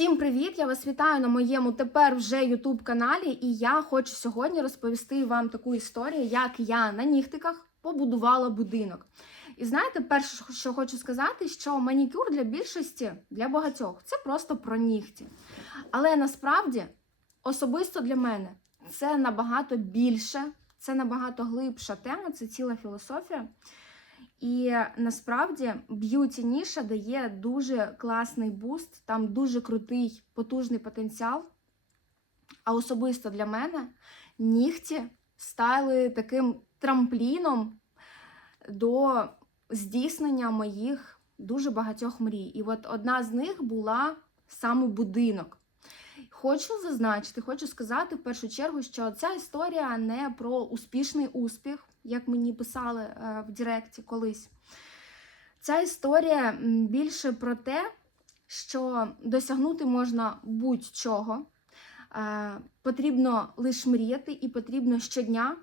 Всім привіт! Я вас вітаю на моєму тепер вже youtube каналі, і я хочу сьогодні розповісти вам таку історію, як я на нігтиках побудувала будинок. І знаєте, перше, що хочу сказати, що манікюр для більшості, для багатьох, це просто про нігті. Але насправді, особисто для мене, це набагато більше, це набагато глибша тема, це ціла філософія. І насправді б'юті ніша дає дуже класний буст, там дуже крутий, потужний потенціал. А особисто для мене нігті стали таким трампліном до здійснення моїх дуже багатьох мрій. І от одна з них була саме будинок. Хочу зазначити, хочу сказати в першу чергу, що ця історія не про успішний успіх, як мені писали е, в Директі колись. Ця історія більше про те, що досягнути можна будь-чого. Е, Потрібно лише мріяти, і потрібно щодня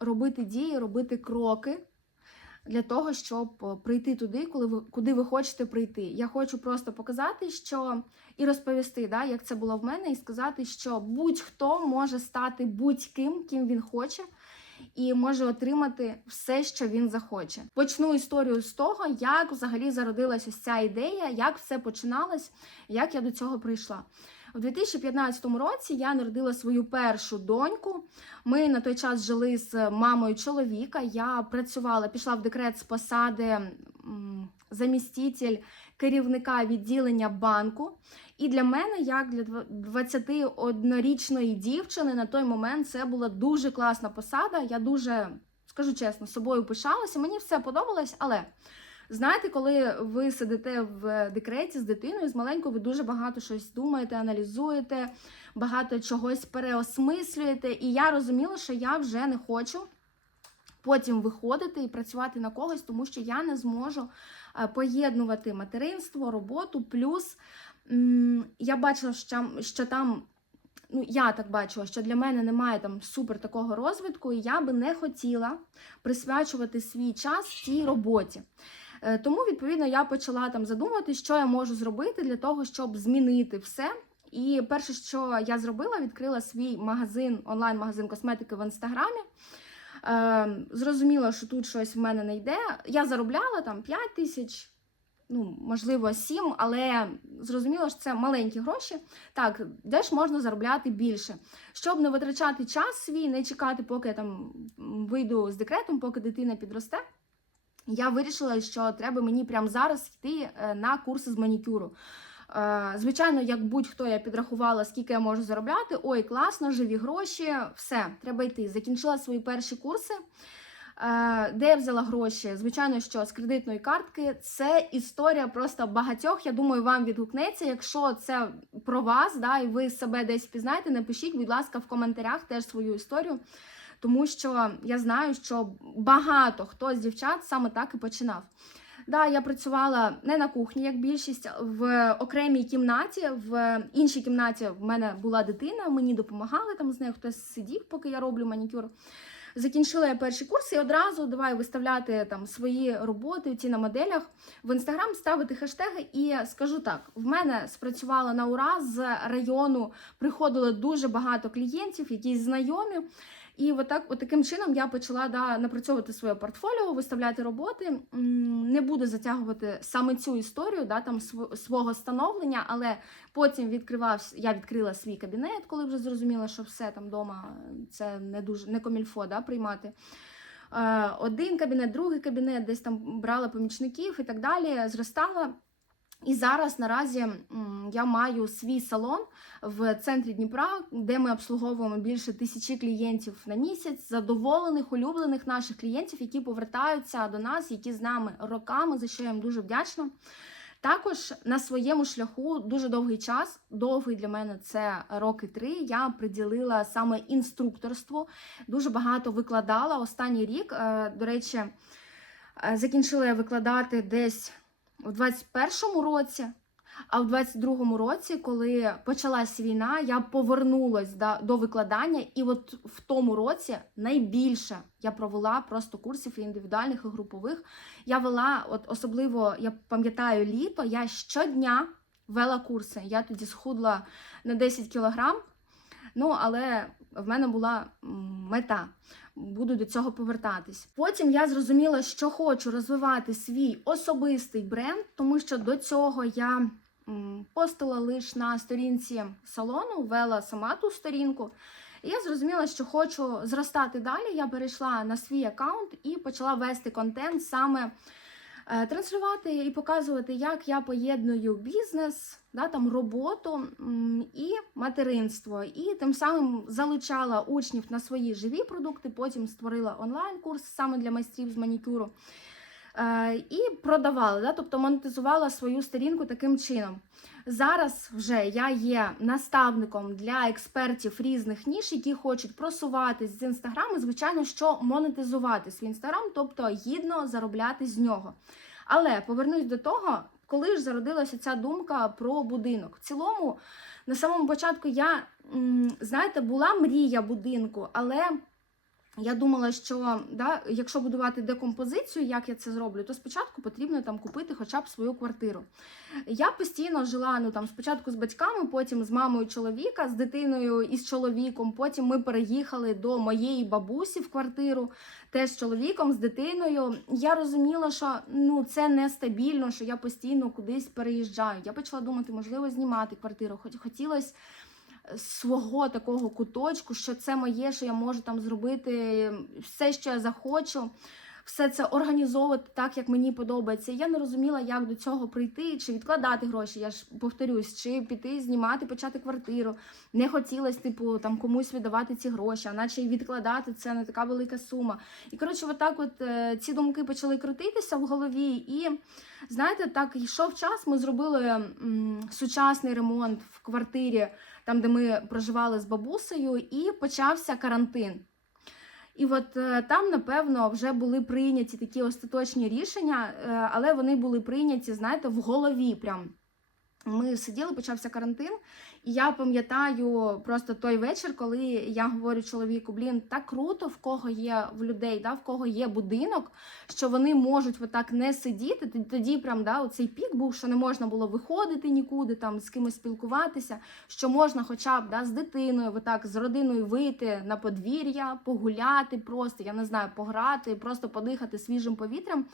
робити дії, робити кроки для того, щоб е, прийти туди, коли ви, куди ви хочете прийти. Я хочу просто показати, що і розповісти, да, як це було в мене, і сказати, що будь-хто може стати будь-ким, ким він хоче, і може отримати все, що він захоче. Почну історію з того, як взагалі зародилася ця ідея, як все починалось, як я до цього прийшла. У 2015 році я народила свою першу доньку. Ми на той час жили з мамою чоловіка. Я працювала, пішла в декрет з посади заміститель керівника відділення банку. І для мене, як для 21-річної дівчини, на той момент це була дуже класна посада. Я дуже, скажу чесно, собою пишалася. Мені все подобалось, але. Знаєте, коли ви сидите в декреті з дитиною, з маленькою, ви дуже багато щось думаєте, аналізуєте, багато чогось переосмислюєте. І я розуміла, що я вже не хочу потім виходити і працювати на когось, тому що я не зможу е, поєднувати материнство, роботу. Плюс я бачила, що, там. Ну, я так бачила, що для мене немає там супер такого розвитку, і я би не хотіла присвячувати свій час цій роботі. Е, Тому, відповідно, я почала там задумувати, що я можу зробити для того, щоб змінити все. І перше, що я зробила, відкрила свій магазин, онлайн-магазин косметики в інстаграмі. Е, зрозуміла, що тут щось в мене не йде. Я заробляла там 5 тисяч, ну, можливо, 7, але зрозуміла, що це маленькі гроші. Так, де ж можна заробляти більше? Щоб не витрачати час свій, не чекати, поки я там вийду з декретом, поки дитина підросте. Я вирішила, що треба мені прямо зараз йти е, на курси з манікюру. Е, Звичайно, як будь-хто я підрахувала, скільки я можу заробляти. Ой, класно, живі гроші, все, треба йти. Закінчила свої перші курси. Е, Де я взяла гроші? Звичайно, що з кредитної картки це історія просто багатьох. Я думаю, вам відгукнеться. Якщо це про вас, да, і ви себе десь впізнаєте, напишіть, будь ласка, в коментарях теж свою історію. Тому що я знаю, що багато хто з дівчат саме так і починав. Да, я працювала не на кухні, як більшість, в окремій кімнаті. В іншій кімнаті в мене була дитина, мені допомагали там з нею хтось сидів, поки я роблю манікюр. Закінчила я перші курси і одразу давай виставляти там свої роботи ці на моделях в інстаграм, ставити хештеги. І скажу так: в мене спрацювала на ура з району. Приходило дуже багато клієнтів, якісь знайомі. І отак, от таким чином я почала да, напрацьовувати своє портфоліо, виставляти роботи. Не буду затягувати саме цю історію, да, там свого становлення, але потім відкривав, я відкрила свій кабінет, коли вже зрозуміла, що все там вдома це не дуже не комільфо да, приймати. Е, Один кабінет, другий кабінет, десь там брала помічників і так далі, зростала. І зараз наразі я маю свій салон в центрі Дніпра, де ми обслуговуємо більше тисячі клієнтів на місяць, задоволених, улюблених наших клієнтів, які повертаються до нас, які з нами роками, за що я їм дуже вдячна. Також на своєму шляху дуже довгий час, довгий для мене це роки три. Я приділила саме інструкторству, дуже багато викладала останній рік. е, До речі, е, закінчила я викладати десь у 21-му році. А в 22-му році, коли почалась війна, я повернулась до, до викладання, і от в тому році найбільше я провела просто курсів і індивідуальних і групових. Я вела, от особливо я пам'ятаю літо, я щодня вела курси. Я тоді схудла на 10 кілограм. Ну, але в мене була мета. Буду до цього повертатись. Потім я зрозуміла, що хочу розвивати свій особистий бренд, тому що до цього я постила лише на сторінці салону, вела сама ту сторінку. І я зрозуміла, що хочу зростати далі. Я перейшла на свій аккаунт і почала вести контент саме транслювати і показувати, як я поєдную бізнес, да, там, роботу і материнство. І тим самим залучала учнів на свої живі продукти, потім створила онлайн-курс саме для майстрів з манікюру. Е, і продавала, да, тобто монетизувала свою сторінку таким чином. Зараз вже я є наставником для експертів різних ніж, які хочуть просуватись з інстаграму, звичайно, що монетизувати свій інстаграм, тобто гідно заробляти з нього. Але повернусь до того, коли ж зародилася ця думка про будинок. В цілому, на самому початку я, знаєте, була мрія будинку, але я думала, що да, якщо будувати декомпозицію, як я це зроблю, то спочатку потрібно там купити хоча б свою квартиру. Я постійно жила ну там спочатку з батьками, потім з мамою чоловіка, з дитиною і з чоловіком. Потім ми переїхали до моєї бабусі в квартиру, теж з чоловіком, з дитиною. Я розуміла, що ну це нестабільно, що я постійно кудись переїжджаю. Я почала думати, можливо, знімати квартиру, хоч хотілося свого такого куточку, що це моє, що я можу там зробити все, що я захочу, все це організовувати так, як мені подобається. Я не розуміла, як до цього прийти, чи відкладати гроші. Я ж повторюсь, чи піти знімати, почати квартиру. Не хотілося, типу, там комусь віддавати ці гроші, а наче відкладати це не така велика сума. І коротше, отак, от е, ці думки почали крутитися в голові. І знаєте, так йшов час. Ми зробили м, сучасний ремонт в квартирі там, де ми проживали з бабусею, і почався карантин. І от е, там, напевно, вже були прийняті такі остаточні рішення, е, але вони були прийняті, знаєте, в голові. Прям. Ми сиділи, почався карантин, і я пам'ятаю просто той вечір, коли я говорю чоловіку: блін, так круто, в кого є в людей, да, в кого є будинок, що вони можуть отак не сидіти. Тоді прям да, оцей пік був, що не можна було виходити нікуди, там з кимось спілкуватися, що можна, хоча б да, з дитиною, отак з родиною вийти на подвір'я, погуляти, просто я не знаю, пограти, просто подихати свіжим повітрям.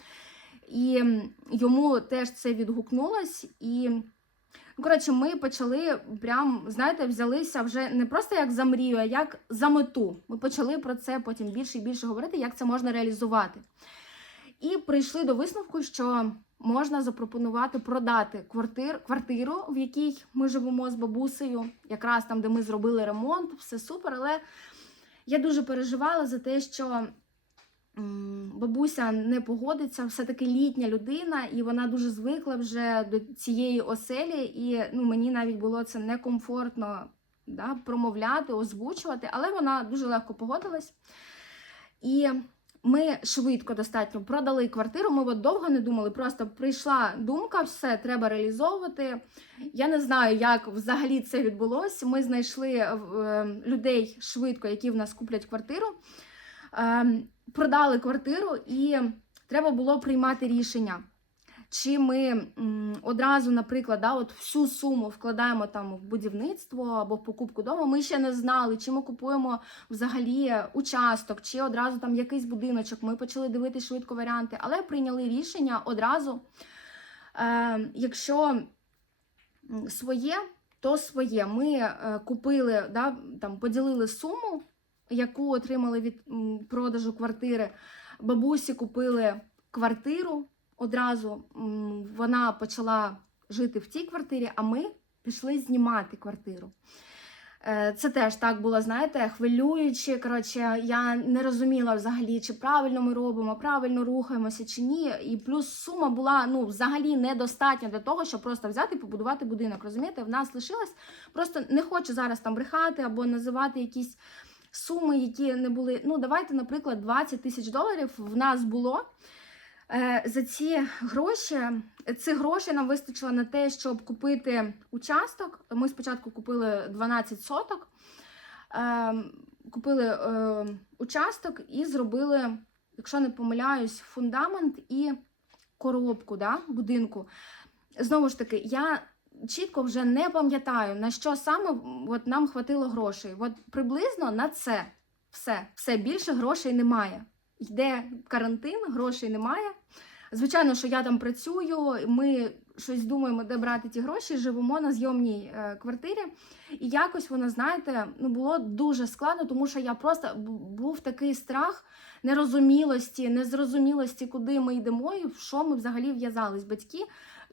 І йому теж це відгукнулось і. Ну, коротше, ми почали прям, знаєте, взялися вже не просто як за мрію, а як за мету. Ми почали про це потім більше і більше говорити, як це можна реалізувати. І прийшли до висновку, що можна запропонувати продати квартир, квартиру, в якій ми живемо з бабусею, якраз там, де ми зробили ремонт, все супер. Але я дуже переживала за те, що бабуся не погодиться, все-таки літня людина, і вона дуже звикла вже до цієї оселі, і ну, мені навіть було це некомфортно да, промовляти, озвучувати, але вона дуже легко погодилась. І ми швидко достатньо продали квартиру. Ми от довго не думали, просто прийшла думка, все треба реалізовувати. Я не знаю, як взагалі це відбулося. Ми знайшли е, людей швидко, які в нас куплять квартиру. Продали квартиру, і треба було приймати рішення. Чи ми одразу, наприклад, да, от всю суму вкладаємо там в будівництво або в покупку дому, ми ще не знали, чи ми купуємо взагалі участок, чи одразу там якийсь будиночок. Ми почали дивитися швидко варіанти, але прийняли рішення одразу. Е, Якщо своє, то своє. Ми е, купили, да, там, поділили суму яку отримали від продажу квартири. Бабусі купили квартиру одразу. Вона почала жити в цій квартирі, а ми пішли знімати квартиру. Е, це теж так було, знаєте, хвилюючи. Коротше, я не розуміла взагалі, чи правильно ми робимо, правильно рухаємося чи ні. І плюс сума була ну взагалі недостатня для того, щоб просто взяти і побудувати будинок. Розумієте, в нас лишилось. Просто не хочу зараз там брехати або називати якісь суми, які не були. Ну, давайте, наприклад, 20 тисяч доларів в нас було. Е, за ці гроші, цих грошей нам вистачило на те, щоб купити участок. Ми спочатку купили 12 соток, е, купили е, участок і зробили, якщо не помиляюсь, фундамент і коробку да, будинку. Знову ж таки, я чітко вже не пам'ятаю, на що саме от нам хватило грошей. От приблизно на це все. Все більше грошей немає. Йде карантин, грошей немає. Звичайно, що я там працюю, ми щось думаємо, де брати ті гроші, живемо на зйомній е, квартирі. І якось воно, знаєте, ну було дуже складно, тому що я просто був такий страх нерозумілості, незрозумілості, куди ми йдемо і в що ми взагалі в'язались. Батьки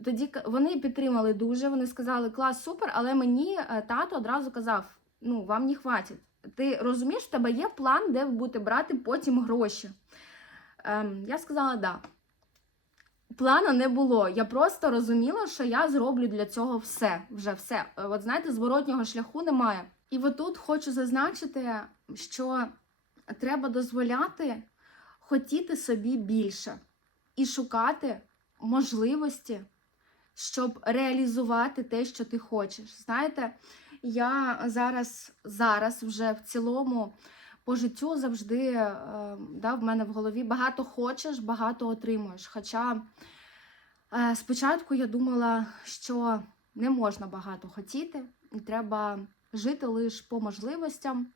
тоді вони підтримали дуже. Вони сказали, клас, супер, але мені е, тато одразу казав: ну вам не хватить. Ти розумієш, в тебе є план, де ви будете брати потім гроші. Ем, я сказала, да. Плану не було. Я просто розуміла, що я зроблю для цього все. Вже все. Е, От знаєте, зворотнього шляху немає. І отут хочу зазначити, що треба дозволяти хотіти собі більше і шукати можливості, щоб реалізувати те, що ти хочеш. Знаєте, я зараз, зараз вже в цілому по життю завжди е, да, в мене в голові багато хочеш, багато отримуєш. Хоча е, спочатку я думала, що не можна багато хотіти, і треба жити лише по можливостям.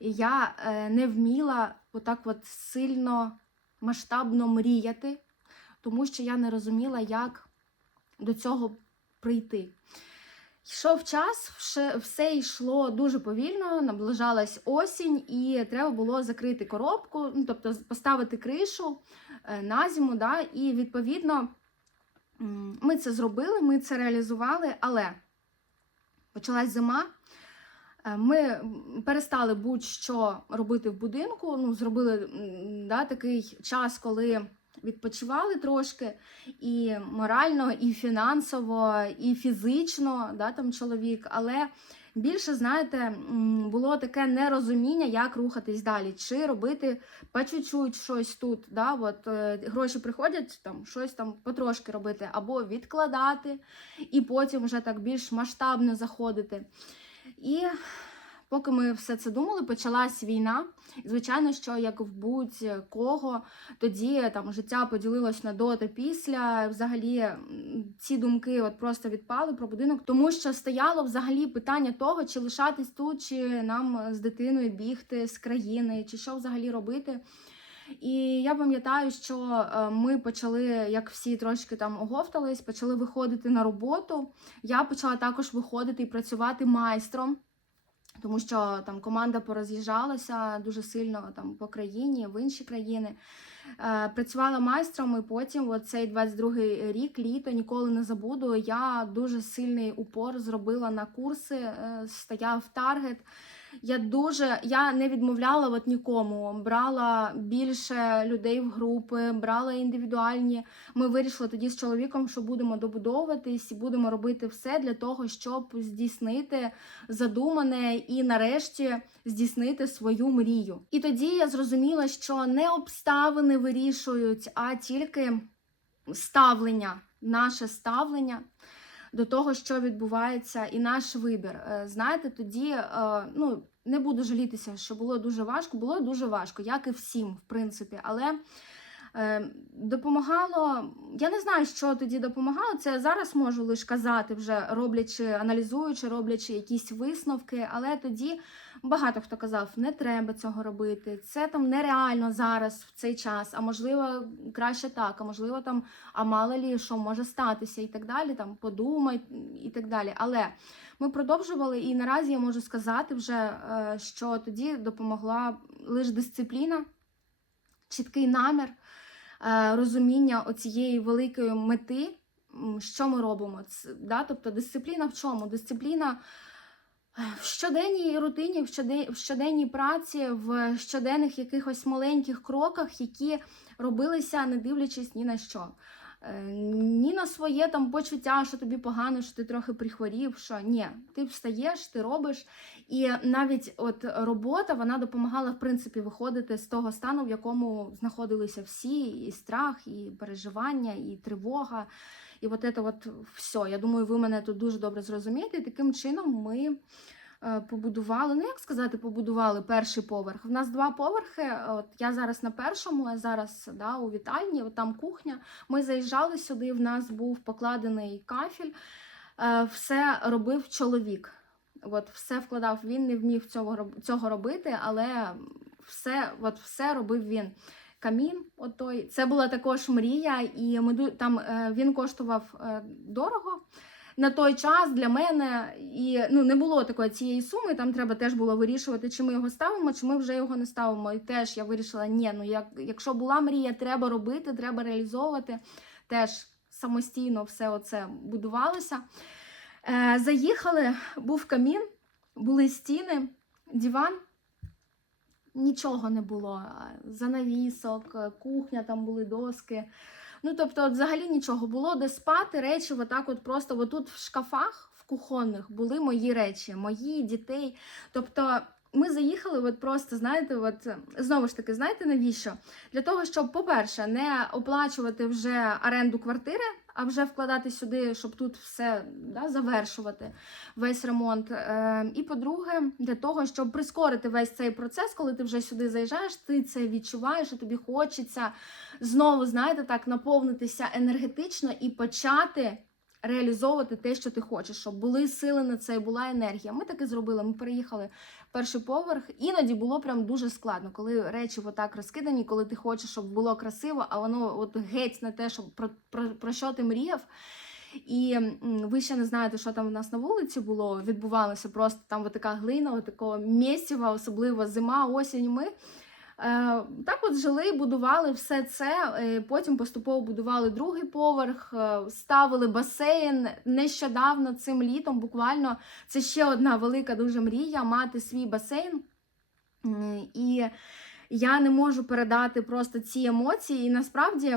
І я е, не вміла отак от сильно масштабно мріяти, тому що я не розуміла, як до цього прийти. Йшов час, все, йшло дуже повільно, наближалась осінь, і треба було закрити коробку, ну, тобто поставити кришу е, на зиму. Да, і відповідно ми це зробили, ми це реалізували, але почалась зима. е, Ми перестали будь-що робити в будинку. Ну, зробили да, такий час, коли відпочивали трошки і морально, і фінансово, і фізично, да, там чоловік. Але більше, знаєте, було таке нерозуміння, як рухатись далі, чи робити по чуть-чуть щось тут. Да, от, е, гроші приходять, там щось там потрошки робити, або відкладати, і потім вже так більш масштабно заходити. І поки ми все це думали, почалась війна. Звичайно, що як в будь-кого, тоді там життя поділилось на до та після. Взагалі ці думки от просто відпали про будинок, тому що стояло взагалі питання того, чи лишатись тут, чи нам з дитиною бігти з країни, чи що взагалі робити. І я пам'ятаю, що е, ми почали, як всі трошки там оговтались, почали виходити на роботу. Я почала також виходити і працювати майстром. Тому що там команда пороз'їжджалася дуже сильно там по країні, в інші країни. Е, працювала майстром, і потім от цей 22-й рік, літо, ніколи не забуду. Я дуже сильний упор зробила на курси, е, стояв таргет. Я дуже я не відмовляла от нікому. Брала більше людей в групи, брала індивідуальні. Ми вирішили тоді з чоловіком, що будемо добудовуватись і будемо робити все для того, щоб здійснити задумане і нарешті здійснити свою мрію. І тоді я зрозуміла, що не обставини вирішують, а тільки ставлення, наше ставлення до того, що відбувається, і наш вибір. Е, Знаєте, тоді е, ну не буду жалітися, що було дуже важко. Було дуже важко, як і всім, в принципі, але. е, Допомагало, я не знаю, що тоді допомагало. Це зараз можу лише казати, вже роблячи, аналізуючи, роблячи якісь висновки. Але тоді багато хто казав, не треба цього робити. Це там нереально зараз в цей час. А можливо, краще так, а можливо, там, а мало лі, що може статися, і так далі. Там подумай і так далі. Але ми продовжували, і наразі я можу сказати вже, е, що тоді допомогла лише дисципліна, чіткий намір е, розуміння оцієї великої мети, що ми робимо. Ц- да? Тобто дисципліна в чому? Дисципліна в щоденній рутині, в щоден- в щоденній праці, в щоденних якихось маленьких кроках, які робилися, не дивлячись ні на що. Е, Ні на своє там почуття, що тобі погано, що ти трохи прихворів. Що ні, ти встаєш, ти робиш. І навіть от робота вона допомагала в принципі виходити з того стану, в якому знаходилися всі, і страх, і переживання, і тривога. І от це от все. Я думаю, ви мене тут дуже добре зрозумієте. Таким чином ми е, побудували, ну як сказати, побудували перший поверх. В нас два поверхи. От я зараз на першому, а зараз да, у вітальні, от там кухня. Ми заїжджали сюди. В нас був покладений кафель. е, все робив чоловік. От все вкладав він, не вмів цього, цього робити, але все, от все робив він. Камін, от той. Це була також мрія, і ми там е, він коштував е, дорого. На той час для мене і ну не було такої цієї суми. Там треба теж було вирішувати, чи ми його ставимо, чи ми вже його не ставимо. І теж я вирішила, ні, ну як, якщо була мрія, треба робити, треба реалізовувати. Теж самостійно все оце будувалося. Е, заїхали, був камін, були стіни, диван. Нічого не було. Занавісок, е, кухня, там були доски. Ну, тобто, взагалі нічого було, де спати, речі, отак, от просто отут в шкафах, в кухонних, були мої речі, мої дітей. Тобто, ми заїхали, от просто, знаєте, от е, знову ж таки, знаєте навіщо? Для того, щоб, по-перше, не оплачувати вже оренду квартири, а вже вкладати сюди, щоб тут все да, завершувати, весь ремонт. Е, і по-друге, для того, щоб прискорити весь цей процес, коли ти вже сюди заїжджаєш, ти це відчуваєш, і тобі хочеться знову, знаєте, так, наповнитися енергетично і почати. Реалізовувати те, що ти хочеш, щоб були сили на це і була енергія. Ми так і зробили. Ми переїхали перший поверх. Іноді було прям дуже складно, коли речі отак розкидані, коли ти хочеш, щоб було красиво, а воно от геть не те, щоб про, про, про що ти мріяв. І ви ще не знаєте, що там у нас на вулиці було. Відбувалося просто там така глина, такого місцева, особливо зима, осінь. Ми Так от жили, будували все це. е, Потім поступово будували другий поверх, е, ставили басейн нещодавно цим літом. Буквально це ще одна велика дуже мрія мати свій басейн. І я не можу передати просто ці емоції. І насправді,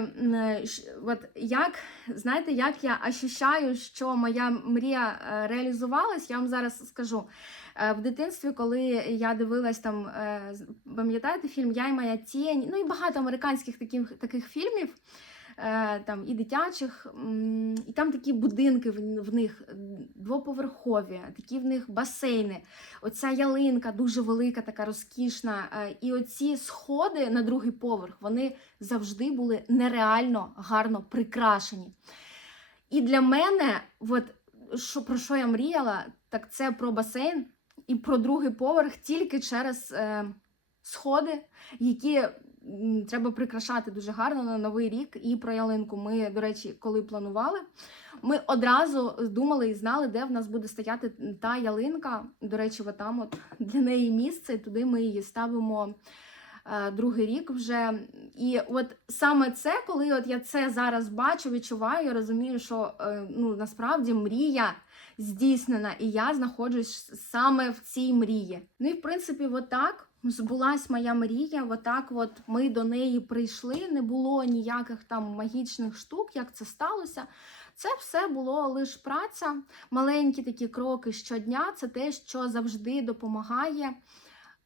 от як знаєте, як я ощущаю, що моя мрія е, реалізувалась, я вам зараз скажу. Е, В дитинстві, коли я дивилась там, е, пам'ятаєте фільм Я і моя тінь, ну і багато американських таких, таких фільмів, е, там і дитячих, і там такі будинки в, них двоповерхові, такі в них басейни. Оця ялинка дуже велика, така розкішна. е, І оці сходи на другий поверх вони завжди були нереально гарно прикрашені. І для мене, от, що, про що я мріяла, так це про басейн і про другий поверх тільки через е, сходи, які треба прикрашати дуже гарно на новий рік. І про ялинку ми, до речі, коли планували, ми одразу думали і знали, де в нас буде стояти та ялинка. До речі, отам от для неї місце, туди ми її ставимо. е, Другий рік вже. І от саме це, коли от я це зараз бачу, відчуваю, я розумію, що е, ну, насправді мрія здійснена, і я знаходжусь саме в цій мрії. Ну і в принципі, отак збулась моя мрія. Отак, от ми до неї прийшли. Не було ніяких там магічних штук, як це сталося. Це все було лише праця, маленькі такі кроки щодня. Це те, що завжди допомагає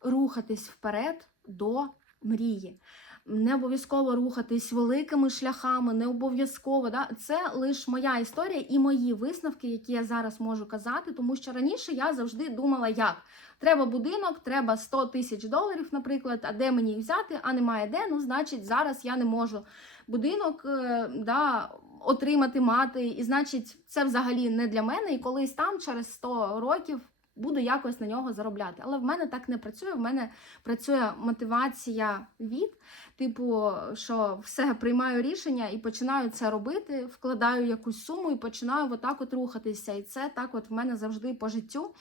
рухатись вперед до мрії. Не обов'язково рухатись великими шляхами, не обов'язково. Да? Це лише моя історія і мої висновки, які я зараз можу казати, тому що раніше я завжди думала, як треба будинок, треба 100 тисяч доларів, наприклад, а де мені їх взяти, а немає де. Ну, значить, зараз я не можу будинок е, да, отримати, мати, і значить, це взагалі не для мене. І колись там, через 100 років, буду якось на нього заробляти. Але в мене так не працює. В мене працює мотивація від, типу, що все приймаю рішення і починаю це робити, вкладаю якусь суму і починаю отак от рухатися. І це так, от в мене завжди по життю.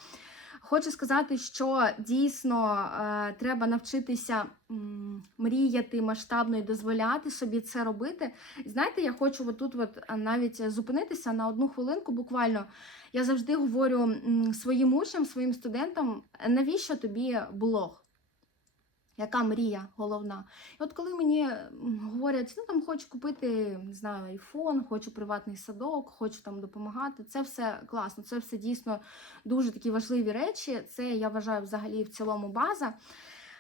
Хочу сказати, що дійсно е, треба навчитися м, мріяти масштабно і дозволяти собі це робити. І знаєте, я хочу отут от е, навіть зупинитися на одну хвилинку. Буквально я завжди говорю своїм учням, своїм студентам, навіщо тобі блог? Яка мрія головна? І от коли мені говорять, ну там хочу купити, не знаю, айфон, хочу приватний садок, хочу там допомагати. Це все класно, це все дійсно дуже такі важливі речі. Це я вважаю взагалі в цілому база.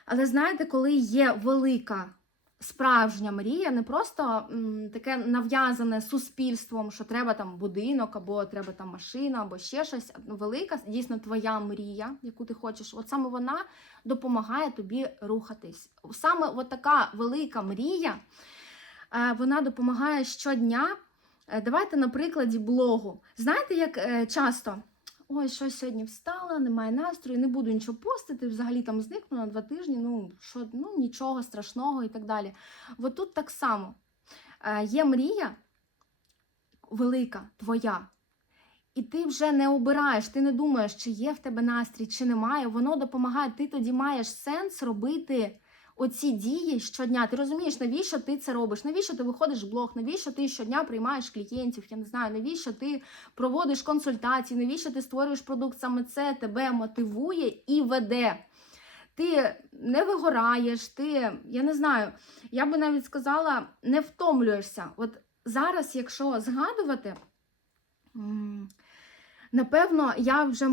Але знаєте, коли є велика справжня мрія, не просто м, таке нав'язане суспільством, що треба там будинок, або треба там машина, або ще щось. Велика, дійсно твоя мрія, яку ти хочеш. От саме вона допомагає тобі рухатись. Саме от така велика мрія, е, вона допомагає щодня Е, Давайте на прикладі блогу. Знаєте, як е, часто ой, щось сьогодні встала, немає настрою, не буду нічого постити, взагалі там зникну на два тижні, ну що, ну нічого страшного і так далі. От тут так само Е, є мрія велика, твоя. І ти вже не обираєш, ти не думаєш, чи є в тебе настрій, чи немає. Воно допомагає. Ти тоді маєш сенс робити оці дії щодня. Ти розумієш, навіщо ти це робиш? Навіщо ти виходиш в блог? Навіщо ти щодня приймаєш клієнтів? Я не знаю, навіщо ти проводиш консультації, навіщо ти створюєш продукт? Саме це тебе мотивує і веде. Ти не вигораєш, ти, я не знаю, я би навіть сказала, не втомлюєшся. От зараз, якщо згадувати. Напевно, я вже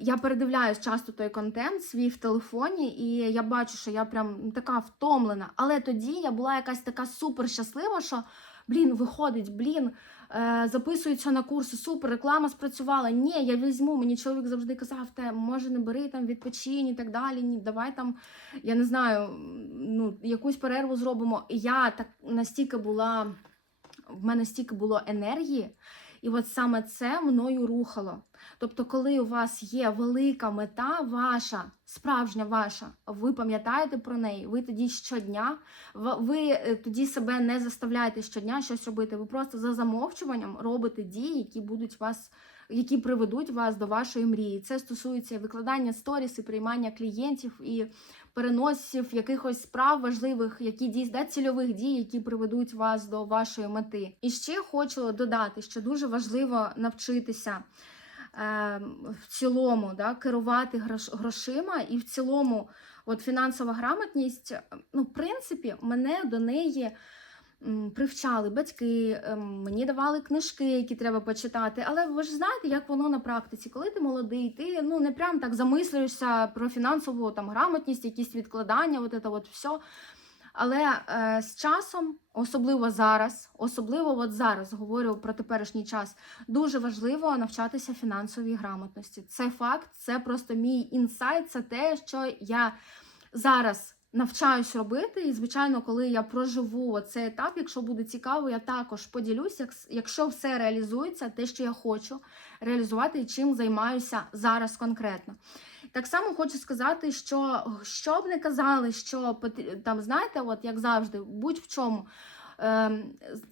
я передивляюсь часто той контент свій в телефоні, і я бачу, що я прям така втомлена. Але тоді я була якась така супер щаслива, що блін, виходить, блін, е, записуються на курси, супер, реклама спрацювала. Ні, я візьму. Мені чоловік завжди казав, те, може, не бери там відпочинь і так далі. Ні, давай там, я не знаю, ну, якусь перерву зробимо. І я так настільки була, в мене стільки було енергії. І от саме це мною рухало. Тобто, коли у вас є велика мета ваша, справжня ваша, ви пам'ятаєте про неї, ви тоді щодня, ви е, тоді себе не заставляєте щодня щось робити. Ви просто за замовчуванням робите дії, які будуть вас, які приведуть вас до вашої мрії. Це стосується викладання сторіс, і приймання клієнтів, і переносів якихось справ важливих, які дій, цільових дій, які приведуть вас до вашої мети. І ще хочу додати, що дуже важливо навчитися е, в цілому да, керувати грошима, і в цілому, от фінансова грамотність, ну, в принципі, мене до неї. Привчали батьки, ем, мені давали книжки, які треба почитати. Але ви ж знаєте, як воно на практиці, коли ти молодий, ти ну не прям так замислюєшся про фінансову там грамотність, якісь відкладання, от це от все. Але е, з часом, особливо зараз, особливо от зараз говорю про теперішній час, дуже важливо навчатися фінансовій грамотності. Це факт, це просто мій інсайт, це те, що я зараз навчаюсь робити. І, звичайно, коли я проживу цей етап, якщо буде цікаво, я також поділюсь, якщо все реалізується, те, що я хочу реалізувати і чим займаюся зараз конкретно. Так само хочу сказати, що що б не казали, що там, знаєте, от як завжди, будь в чому. ем,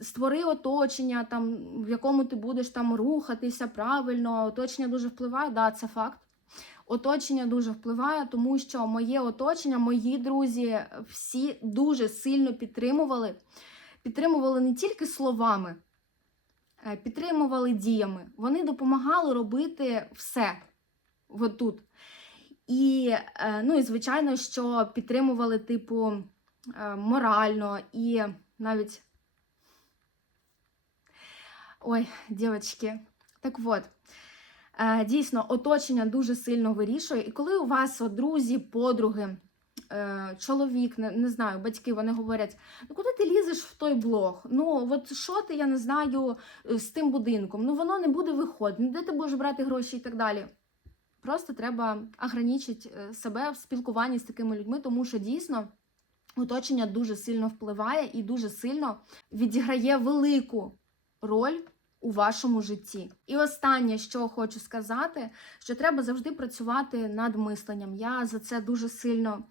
Створи оточення, там, в якому ти будеш там рухатися правильно. Оточення дуже впливає, да, це факт. Оточення дуже впливає, тому що моє оточення, мої друзі, всі дуже сильно підтримували. Підтримували не тільки словами, е, підтримували діями. Вони допомагали робити все от тут. І, е, ну, і звичайно, що підтримували, типу, е, морально і навіть. Ой, дівчатки, так от. Е, Дійсно, оточення дуже сильно вирішує. І коли у вас от, друзі, подруги, е, чоловік, не, не знаю, батьки, вони говорять: ну куди ти лізеш в той блог? Ну, от що ти, я не знаю, е, з тим будинком? Ну воно не буде виходити, ну, де ти будеш брати гроші і так далі. Просто треба ограничити себе в спілкуванні з такими людьми, тому що дійсно оточення дуже сильно впливає і дуже сильно відіграє велику роль у вашому житті. І останнє, що хочу сказати, що треба завжди працювати над мисленням. Я за це дуже сильно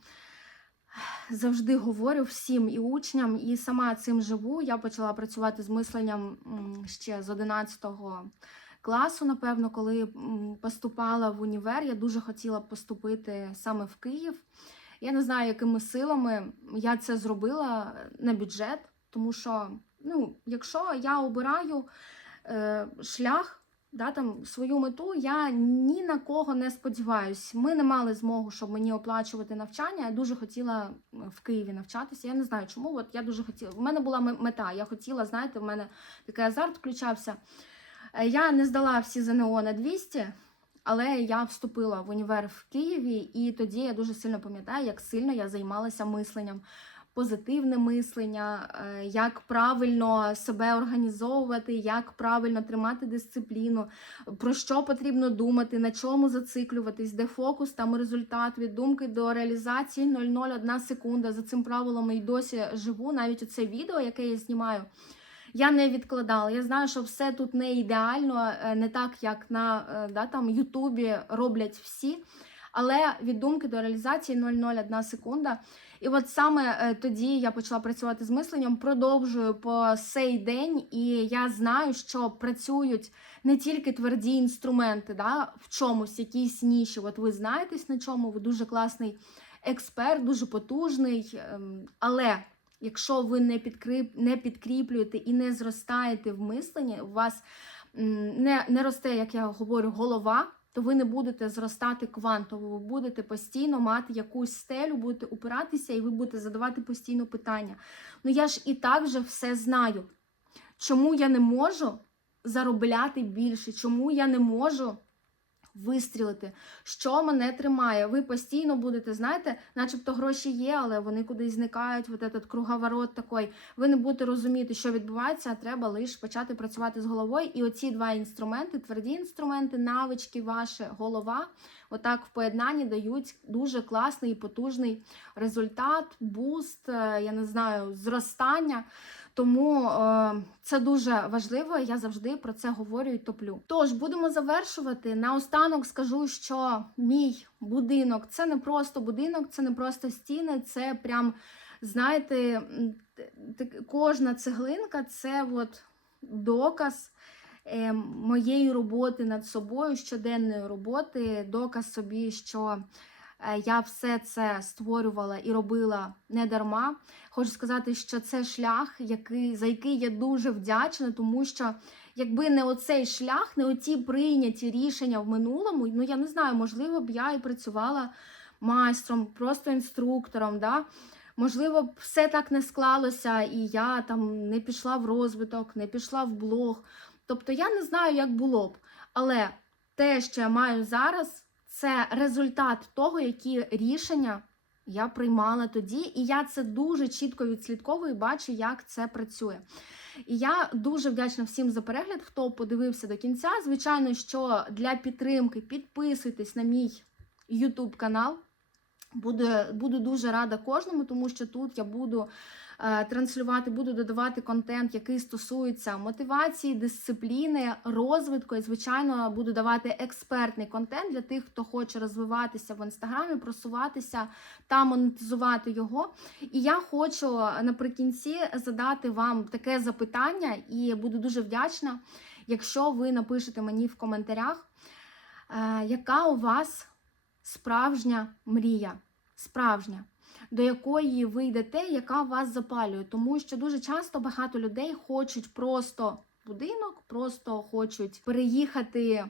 завжди говорю всім і учням, і сама цим живу. Я почала працювати з мисленням ще з 11 класу, напевно, коли поступала в універ. Я дуже хотіла поступити саме в Київ. Я не знаю, якими силами я це зробила на бюджет, тому що, ну, якщо я обираю шлях, да, там, свою мету, я ні на кого не сподіваюсь. Ми не мали змогу, щоб мені оплачувати навчання. Я дуже хотіла в Києві навчатися. Я не знаю, чому. От я дуже хотіла. У мене була мета. Я хотіла, знаєте, в мене такий азарт включався. Е, Я не здала всі ЗНО на 200, але я вступила в універ в Києві, і тоді я дуже сильно пам'ятаю, як сильно я займалася мисленням. Позитивне мислення, е, як правильно себе організовувати, як правильно тримати дисципліну, про що потрібно думати, на чому зациклюватись, де фокус, там результат від думки до реалізації 0,01 секунда. За цим правилом і досі живу. Навіть оце відео, яке я знімаю, Я не відкладала. Я знаю, що все тут не ідеально, е, не так, як на е, да, там, Ютубі роблять всі. Але від думки до реалізації 0,01 секунда. І от саме е, тоді я почала працювати з мисленням, продовжую по сей день, і я знаю, що працюють не тільки тверді інструменти, да, в чомусь, якісь ніші. От ви знаєтесь на чому, ви дуже класний експерт, дуже потужний. ем, Але якщо ви не, підкріп, не підкріплюєте і не зростаєте в мисленні, у вас не, не росте, як я говорю, голова. То ви не будете зростати квантово, ви будете постійно мати якусь стелю, будете упиратися, і ви будете задавати постійно питання. Ну я ж і так же все знаю. Чому я не можу заробляти більше? Чому я не можу вистрілити? Що мене тримає? Ви постійно будете, знаєте, начебто гроші є, але вони кудись зникають, от этот круговорот такий. Ви не будете розуміти, що відбувається, а треба лише почати працювати з головою. І оці два інструменти, тверді інструменти, навички, ваша голова, отак в поєднанні дають дуже класний і потужний результат, буст, е, я не знаю, зростання. Тому е, це дуже важливо. Я завжди про це говорю і топлю. Тож будемо завершувати. Наостанок скажу, що мій будинок це не просто будинок, це не просто стіни, це прям, знаєте, кожна цеглинка це от доказ. е, Моєї роботи над собою, щоденної роботи, доказ собі, що я все це створювала і робила не дарма. Хочу сказати, що це шлях, який, за який я дуже вдячна, тому що якби не оцей шлях, не оці прийняті рішення в минулому, ну я не знаю, можливо б я і працювала майстром, просто інструктором. Да? Можливо, б все так не склалося, і я там не пішла в розвиток, не пішла в блог. Тобто я не знаю, як було б. Але те, що я маю зараз, це результат того, які рішення я приймала тоді, і я це дуже чітко відслідковую, і бачу, як це працює. І я дуже вдячна всім за перегляд, хто подивився до кінця. Звичайно, що для підтримки підписуйтесь на мій YouTube канал. Буду, буду дуже рада кожному, тому що тут я буду транслювати, буду додавати контент, який стосується мотивації, дисципліни, розвитку. І, звичайно, буду давати експертний контент для тих, хто хоче розвиватися в інстаграмі, просуватися та монетизувати його. І я хочу наприкінці задати вам таке запитання, і буду дуже вдячна, якщо ви напишете мені в коментарях, е, яка у вас справжня мрія, справжня, до якої ви йдете, яка вас запалює. Тому що дуже часто багато людей хочуть просто будинок, просто хочуть переїхати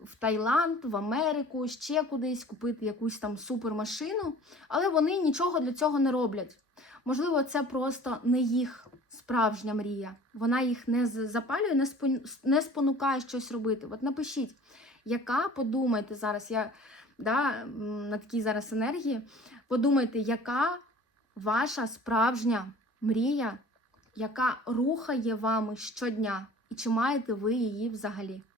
в Таїланд, в Америку, ще кудись, купити якусь там супермашину, але вони нічого для цього не роблять. Можливо, це просто не їх справжня мрія. Вона їх не запалює, не спонукає щось робити. От напишіть, яка подумайте зараз, я да, на такій зараз енергії. Подумайте, яка ваша справжня мрія, яка рухає вами щодня, і чи маєте ви її взагалі?